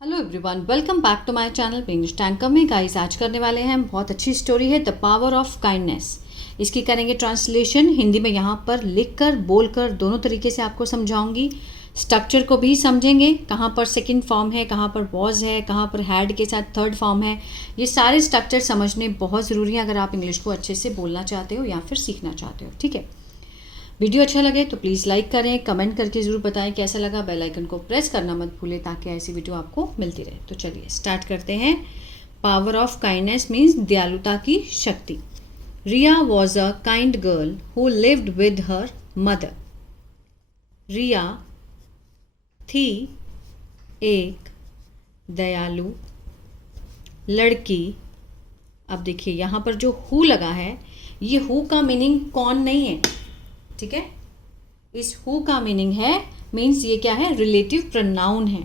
Hello everyone, welcome back to my channel English tanker में। Guys, आज करने वाले हैं बहुत अच्छी स्टोरी है, द पावर ऑफ काइंडनेस। इसकी करेंगे ट्रांसलेशन हिंदी में। यहाँ पर लिखकर बोलकर दोनों तरीके से आपको समझाऊंगी। स्ट्रक्चर को भी समझेंगे, कहाँ पर सेकंड फॉर्म है, कहाँ पर वॉज है, कहाँ पर हैड के साथ थर्ड फॉर्म है। ये सारे स्ट्रक्चर समझने बहुत ज़रूरी है अगर आप इंग्लिश को अच्छे से बोलना चाहते हो या फिर सीखना चाहते हो। ठीक है, वीडियो अच्छा लगे तो प्लीज़ लाइक करें, कमेंट करके ज़रूर बताएं कैसा लगा। बेल आइकन को प्रेस करना मत भूलें ताकि ऐसी वीडियो आपको मिलती रहे। तो चलिए स्टार्ट करते हैं। पावर ऑफ काइंडनेस मीन्स दयालुता की शक्ति। Riya was a kind girl who lived with her mother. Riya थी एक दयालु लड़की। अब देखिए यहाँ पर जो हु लगा है, ये हु का मीनिंग कौन नहीं है, ठीक है। इस हु का मीनिंग है, मीन्स ये क्या है, रिलेटिव प्रोनाउन है।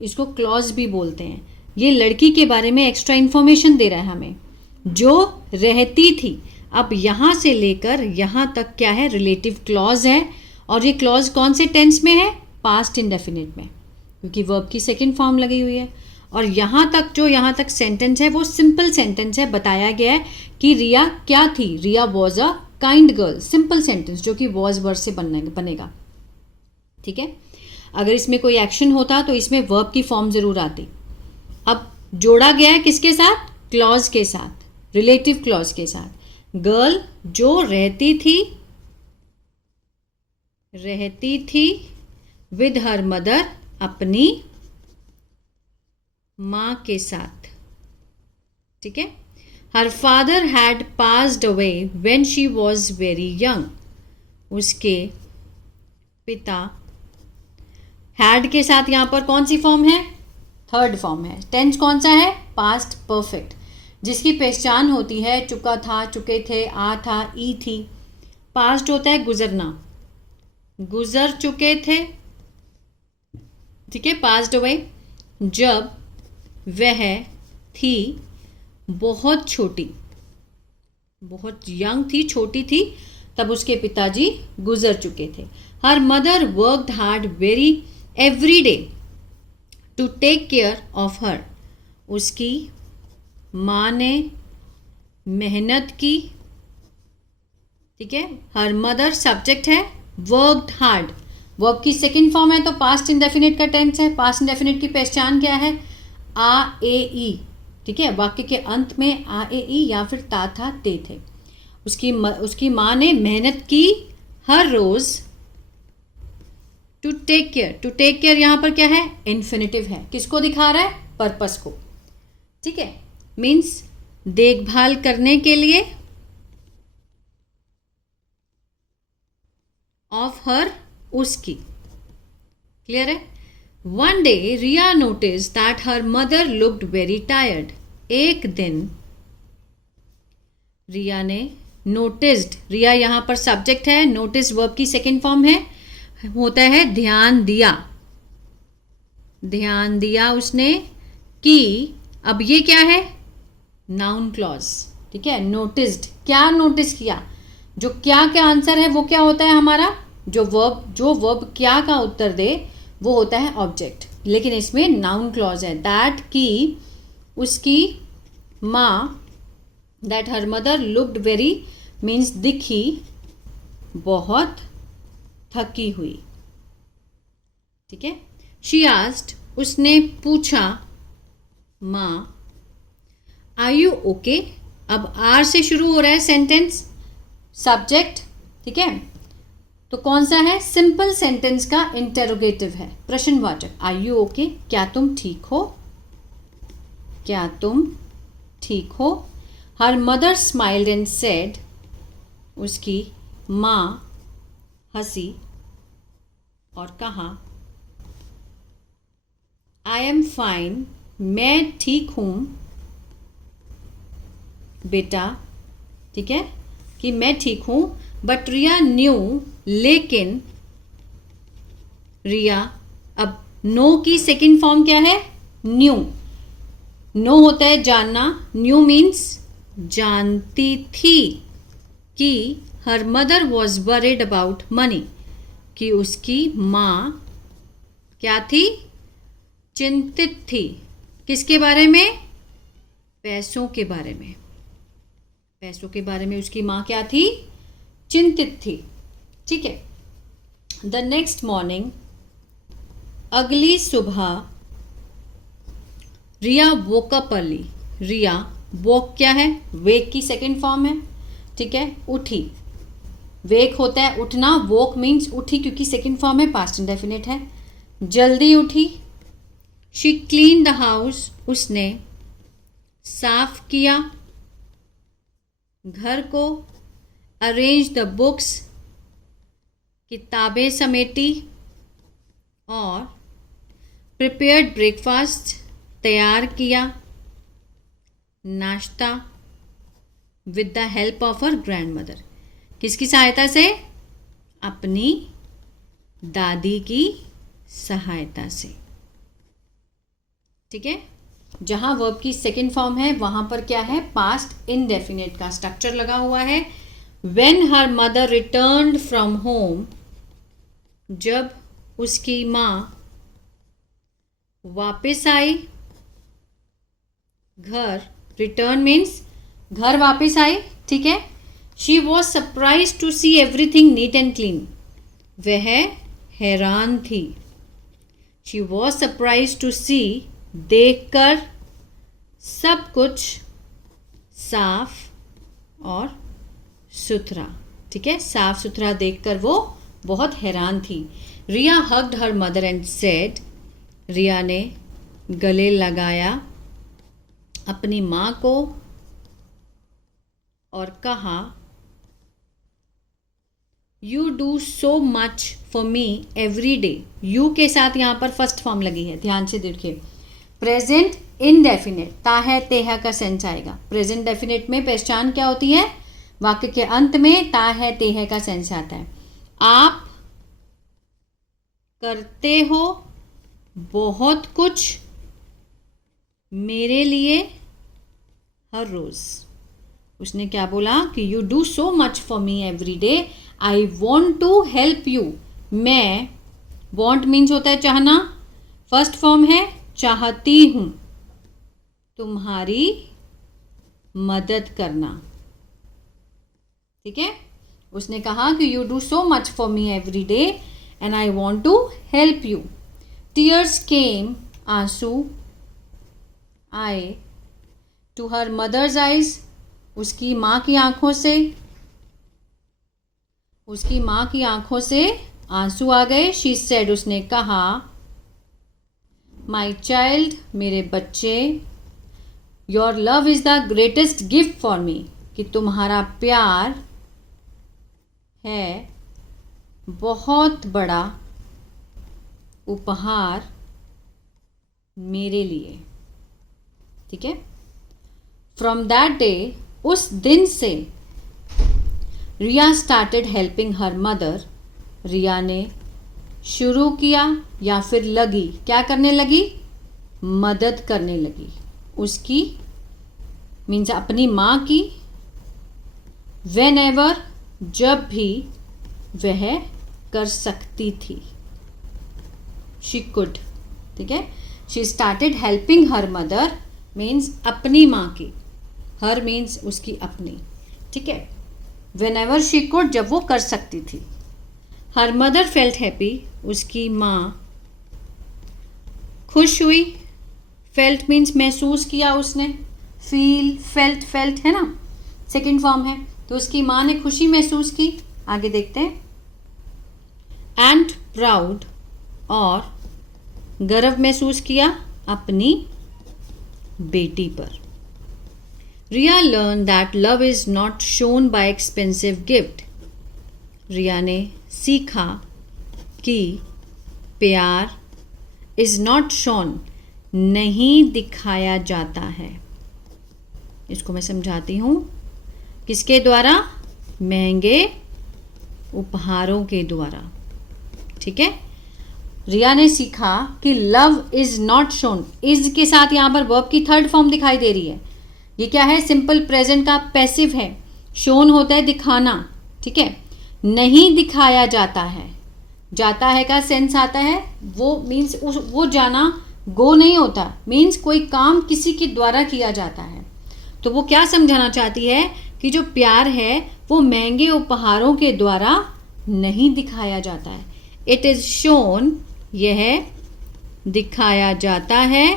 इसको क्लॉज भी बोलते हैं। ये लड़की के बारे में एक्स्ट्रा इन्फॉर्मेशन दे रहा है हमें, जो रहती थी। अब यहाँ से लेकर यहाँ तक क्या है, रिलेटिव क्लॉज है। और ये क्लॉज कौन से टेंस में है, पास्ट इंडेफिनिट में, क्योंकि वर्ब की सेकेंड फॉर्म लगी हुई है। और यहाँ तक जो यहाँ तक सेंटेंस है वो सिंपल सेंटेंस है। बताया गया है कि रिया क्या थी, Riya was a kind girl. Simple sentence जो कि वॉज वर्ड से बनेगा, ठीक है। अगर इसमें कोई एक्शन होता तो इसमें वर्ब की फॉर्म जरूर आती। अब जोड़ा गया है किसके साथ, क्लॉज के साथ, रिलेटिव क्लॉज के साथ। गर्ल जो रहती थी विद हर मदर, अपनी माँ के साथ, ठीक है। Her father had passed away when she was very young. उसके पिता, हैड के साथ यहाँ पर कौन सी फॉर्म है, थर्ड फॉर्म है। टेंस कौन सा है, पास्ट परफेक्ट, जिसकी पहचान होती है चुका था, चुके थे, आ था, ई थी। पास्ट होता है गुजरना, गुजर चुके थे, ठीक है, पास्ड अवे। जब वह थी बहुत छोटी, बहुत यंग थी, छोटी थी, तब उसके पिताजी गुजर चुके थे। Her mother worked hard very every day to take care of her. उसकी माँ ने मेहनत की, ठीक है। हर मदर सब्जेक्ट है, वर्कड हार्ड वर्ब की सेकेंड फॉर्म है तो पास्ट इंडेफिनिट का टेंस है। पास्ट इंडेफिनिट की पहचान क्या है, आ ए ई, ठीक है। वाक्य के अंत में आ ए ई या फिर ता था ते थे। उसकी माँ ने मेहनत की हर रोज to take care. To take care यहाँ पर क्या है, इन्फिनिटिव है, किसको दिखा रहा है, पर्पस को, ठीक है। मीन्स देखभाल करने के लिए, ऑफ हर, उसकी, क्लियर है। One day Riya notice that her mother looked very tired. एक दिन रिया ने नोटिस्ड, रिया यहाँ पर सब्जेक्ट है, नोटिस वर्ब की सेकेंड फॉर्म है, होता है ध्यान दिया। ध्यान दिया उसने कि, अब ये क्या है, नाउन क्लॉज, ठीक है। नोटिस्ड, क्या नोटिस किया, जो क्या का आंसर है वो क्या होता है हमारा, जो वर्ब क्या का उत्तर दे वो होता है ऑब्जेक्ट, लेकिन इसमें नाउन क्लॉज है। दैट की उसकी माँ, that her mother looked very means दिखी बहुत थकी हुई, ठीक है। शी आस्क्ड, उसने पूछा, माँ, आर यू ओके। अब आर से शुरू हो रहा है सेंटेंस, सब्जेक्ट, ठीक है। तो कौन सा है, सिंपल सेंटेंस का इंटेरोगेटिव है, प्रश्नवाचक। आर यू ओके, क्या तुम ठीक हो, क्या तुम ठीक हो। Her mother smiled and said, उसकी माँ हंसी और कहा, आई एम फाइन, मैं ठीक हूँ बेटा, ठीक है, कि मैं ठीक हूँ। बट रिया न्यू, लेकिन रिया, अब नो की सेकेंड फॉर्म क्या है, न्यू। नो होता है जानना, न्यू मीन्स जानती थी कि her mother was worried about money, कि उसकी माँ क्या थी, चिंतित थी। किसके बारे में? पैसों के बारे में। पैसों के बारे में उसकी माँ क्या थी? चिंतित थी। ठीक है। द नेक्स्ट मॉर्निंग, अगली सुबह, रिया वोक अप अर्ली। रिया, वोक क्या है? वेक की सेकेंड फॉर्म है। ठीक है, उठी। वेक होता है उठना, वोक मीन्स उठी क्योंकि सेकेंड फॉर्म है, पास्ट इंडेफिनिट है। जल्दी उठी। शी क्लीन द हाउस, उसने साफ किया घर को। अरेंज द बुक्स, किताबें समेटी। और प्रिपेयर्ड ब्रेकफास्ट, तैयार किया नाश्ता। With the help of her grand mother, किसकी सहायता से? अपनी दादी की सहायता से। ठीक है, जहां वर्ब की सेकेंड फॉर्म है वहां पर क्या है? पास्ट इनडेफिनिट का स्ट्रक्चर लगा हुआ है। When her mother returned from home, जब उसकी माँ वापस आई घर। रिटर्न मीन्स घर वापस आई। ठीक है। She was surprise to see everything neat and clean, वह हैरान थी। She was surprise to see, देखकर सब कुछ साफ और सुथरा। ठीक है, साफ सुथरा देखकर वो बहुत हैरान थी। Riya hugged her mother and said, Riya ने गले लगाया अपनी माँ को और कहा, you do so much for me every day. You के साथ यहाँ पर फर्स्ट फॉर्म लगी है, ध्यान से देखिए। प्रेजेंट इनडेफिनिट, ता है तेहा का सेंस आएगा। प्रेजेंट डेफिनेट में पहचान क्या होती है? वाक्य के अंत में ता है तेहा का सेंस आता है। आप करते हो बहुत कुछ मेरे लिए हर रोज। उसने क्या बोला कि you do so much for me every day, I want to help you. मैं, वॉन्ट मीन्स होता है चाहना, फर्स्ट फॉर्म है चाहती हूं तुम्हारी मदद करना। ठीक है, उसने कहा कि you do so much for me every day and I want to help you. Tears came, आंसू आए, टू हर मदर्स आइज, उसकी माँ की आंखों से। उसकी माँ की आंखों से आंसू आ गए। शी सेड, उसने कहा, माई चाइल्ड, मेरे बच्चे, your love is the greatest gift for me, कि तुम्हारा प्यार है बहुत बड़ा उपहार मेरे लिए। ठीक है, फ्रॉम दैट डे, उस दिन से, रिया स्टार्टेड हेल्पिंग हर मदर, रिया ने शुरू किया या फिर लगी, क्या करने लगी? मदद करने लगी उसकी, मीन्स अपनी माँ की। वेन एवर, जब भी वह कर सकती थी। She could. ठीक है, she started helping her mother means अपनी माँ की, हर मीन्स उसकी अपनी। ठीक है, वेन एवर शी कुड, जब वो कर सकती थी। हर मदर फेल्ट हैप्पी, उसकी माँ खुश हुई। फेल्ट मीन्स महसूस किया उसने, फील, फेल्ट, फेल्ट है ना, सेकेंड फॉर्म है, तो उसकी माँ ने खुशी महसूस की। आगे देखते हैं। एंड प्राउड, और गर्व महसूस किया अपनी बेटी पर। Riya learn that love is not shown by expensive gift, Riya ने सीखा कि प्यार इज नॉट शोन, नहीं दिखाया जाता है। इसको मैं समझाती हूँ, किसके द्वारा? महंगे उपहारों के द्वारा। ठीक है, रिया ने सीखा कि love is not shown, is के साथ यहाँ पर वर्ब की थर्ड फॉर्म दिखाई दे रही है। ये क्या है? सिंपल प्रेजेंट का पैसिव है। शोन होता है दिखाना। ठीक है, नहीं दिखाया जाता है, जाता है का सेंस आता है, वो मीन्स वो जाना गो नहीं होता, मीन्स कोई काम किसी के द्वारा किया जाता है। तो वो क्या समझाना चाहती है कि जो प्यार है वो महंगे उपहारों के द्वारा नहीं दिखाया जाता है। इट इज शोन, यह दिखाया जाता है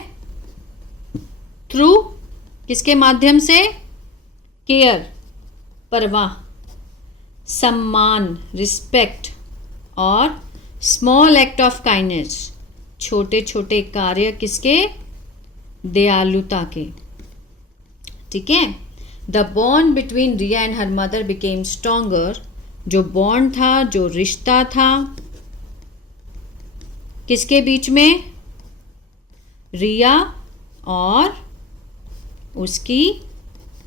थ्रू, किसके माध्यम से? केयर, परवाह, सम्मान, रिस्पेक्ट, और स्मॉल एक्ट ऑफ काइंडनेस, छोटे छोटे कार्य किसके? दयालुता के। ठीक है। The bond between Riya and her mother became stronger, जो बॉन्ड था, जो रिश्ता था, किसके बीच में? रिया और उसकी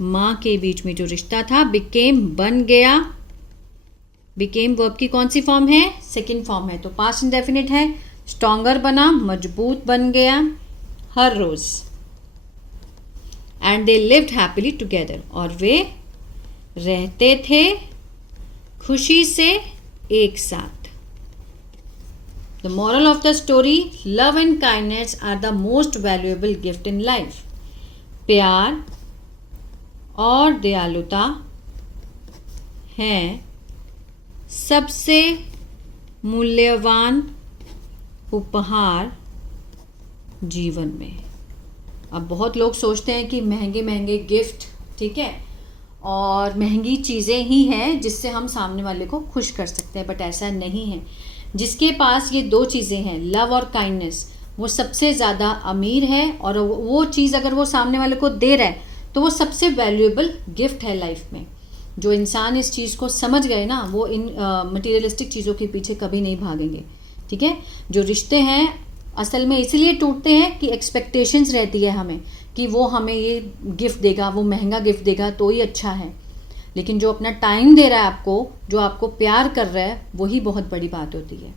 माँ के बीच में जो रिश्ता था, बिकेम बन गया। बिकेम वर्ब की कौन सी फॉर्म है? सेकंड फॉर्म है, तो पास्ट इंडेफिनिट है। स्ट्रॉन्गर बना, मजबूत बन गया, हर रोज। And they lived happily together, और वे रहते थे खुशी से एक साथ। The moral of the story, love and kindness are the most valuable gift in life. प्यार और दयालुता हैं सबसे मूल्यवान उपहार जीवन में। अब बहुत लोग सोचते हैं कि महंगे महंगे गिफ्ट, ठीक है, और महंगी चीज़ें ही हैं जिससे हम सामने वाले को खुश कर सकते हैं, बट ऐसा नहीं है। जिसके पास ये दो चीज़ें हैं, लव और काइंडनेस, वो सबसे ज़्यादा अमीर है, और वो चीज़ अगर वो सामने वाले को दे रहा है तो वो सबसे वैल्यूएबल गिफ्ट है लाइफ में। जो इंसान इस चीज़ को समझ गए ना, वो इन मटीरियलिस्टिक चीज़ों के पीछे कभी नहीं भागेंगे। ठीक है। जो रिश्ते हैं असल में इसलिए टूटते हैं कि एक्सपेक्टेशंस रहती है हमें कि वो हमें ये गिफ्ट देगा, वो महंगा गिफ्ट देगा तो ही अच्छा है। लेकिन जो अपना टाइम दे रहा है आपको, जो आपको प्यार कर रहा है, वही बहुत बड़ी बात होती है।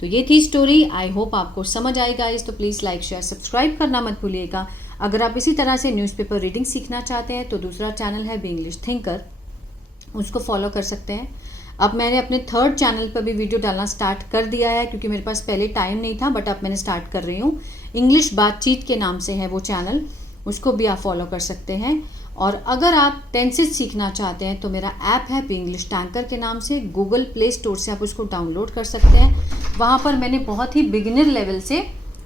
तो ये थी स्टोरी। आई होप आपको समझ आई गाइस। तो प्लीज़ लाइक शेयर सब्सक्राइब करना मत भूलिएगा। अगर आप इसी तरह से न्यूज़पेपर रीडिंग सीखना चाहते हैं तो दूसरा चैनल है बी इंग्लिश थिंकर, उसको फॉलो कर सकते हैं। अब मैंने अपने थर्ड चैनल पर भी वीडियो डालना स्टार्ट कर दिया है, क्योंकि मेरे पास पहले टाइम नहीं था, बट अब मैंने स्टार्ट कर रही हूँ। इंग्लिश बातचीत के नाम से है वो चैनल, उसको भी आप फॉलो कर सकते हैं। और अगर आप टेंसेस सीखना चाहते हैं तो मेरा ऐप है बी इंग्लिश टैंकर के नाम से, गूगल प्ले स्टोर से आप उसको डाउनलोड कर सकते हैं। वहाँ पर मैंने बहुत ही बिगिनर लेवल से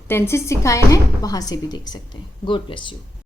टेंसेस सिखाए हैं, वहाँ से भी देख सकते हैं। God bless you.